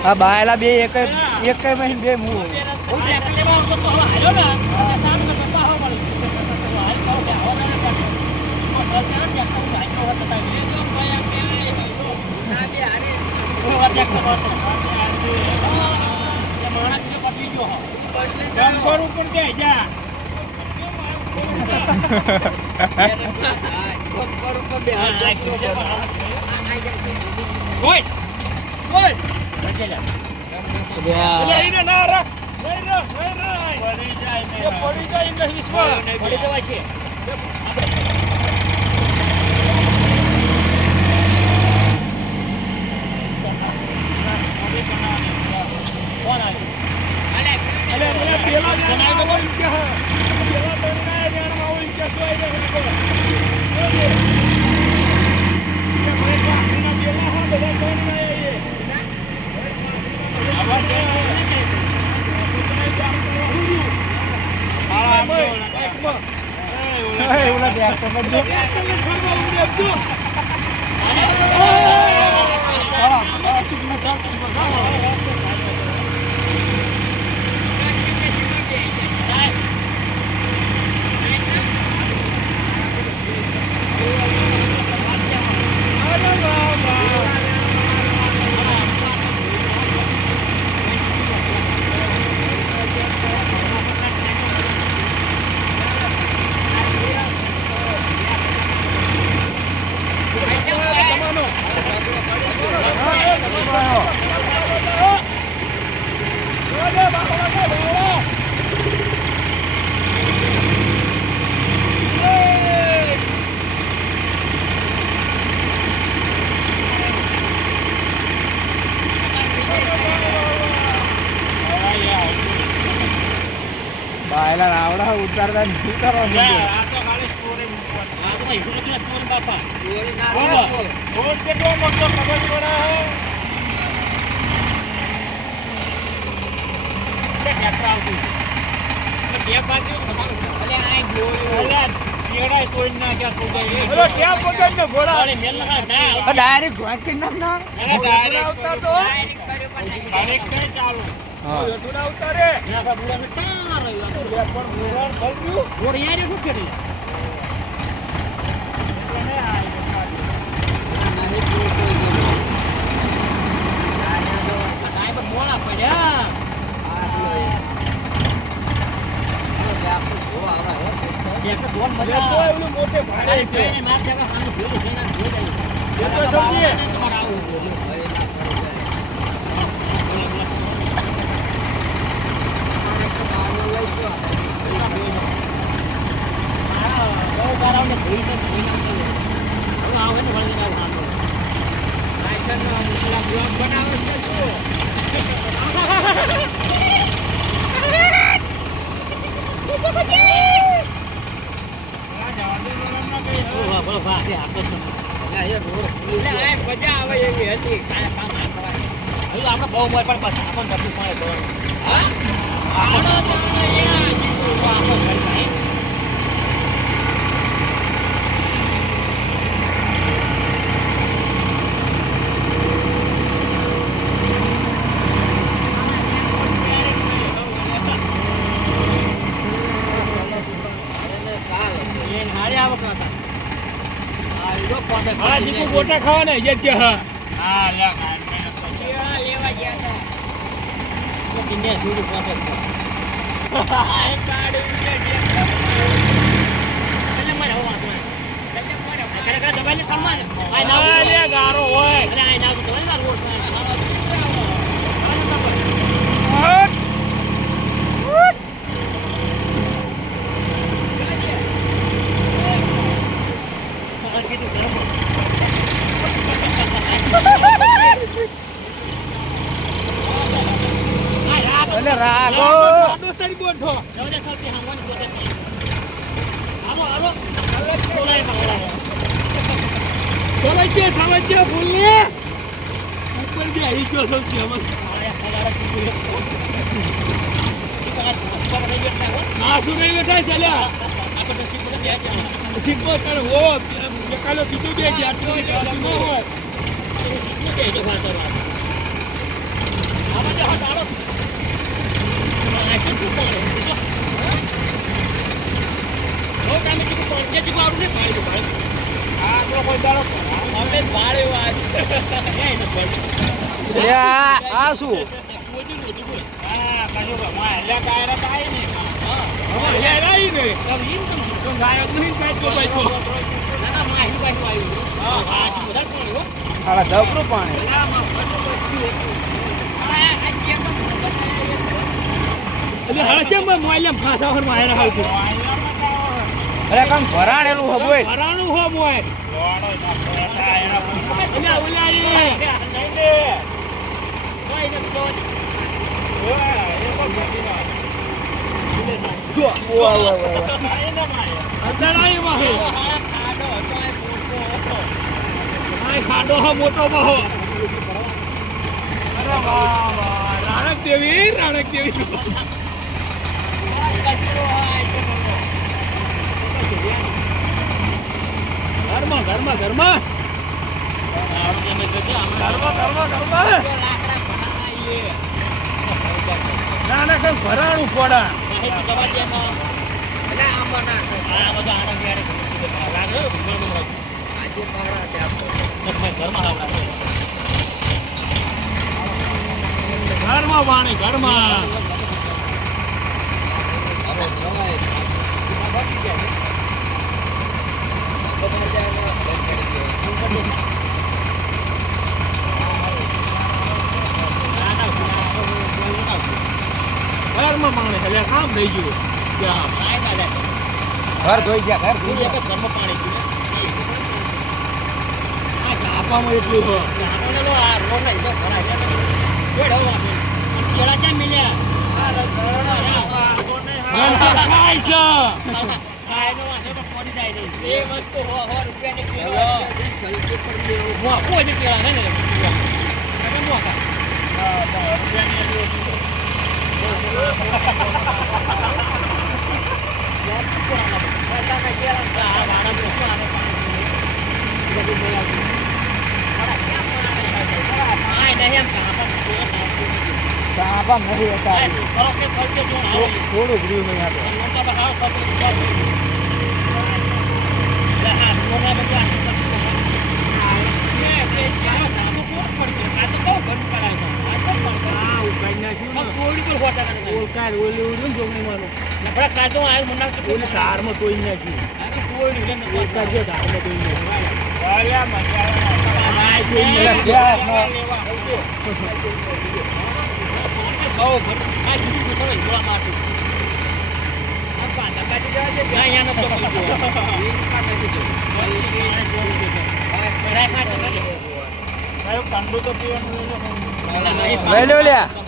હા બાયલા બે એક મહિને બે મૂવ બાયલા આવડા ઉતારતા નહીં કરો ડાયરેક્ટ ઘોટ કરી ગોટા ખાવાના જે હા લેવા ગયા ઇન્ડિયા સુરુ ગારો હોય રાગો તારી બોઠો જવને સૌથી હાંગવાની બોટે આવો આવો બોલાય પકડાવો સમજ્યા બોલને ઉપર બી આવી ગયો છો કેમ આસુ નહીં બેઠા ચાલ્યા સિક્કો કર હો કાલો બીજો બે જાતનો હોય આ શું જબરું પાણી અરે કામ ભરાણેલું હો બોય ભરાણું હો બોય ખાડો હો મોટો બહો રાણક દેવી ઘરમાં ના કઈ ભરાણું પડા ઘરમાં પાણી ઘરમાં ઘરમાં પાણી એટલે કામ થઈ ગયું ઘર ધોઈ ગયા ઘરમાં પાણી આપવામાં એટલું થોડું ગ્રીવ નહીં ધારમાં કોઈ લઈ લો લ્યા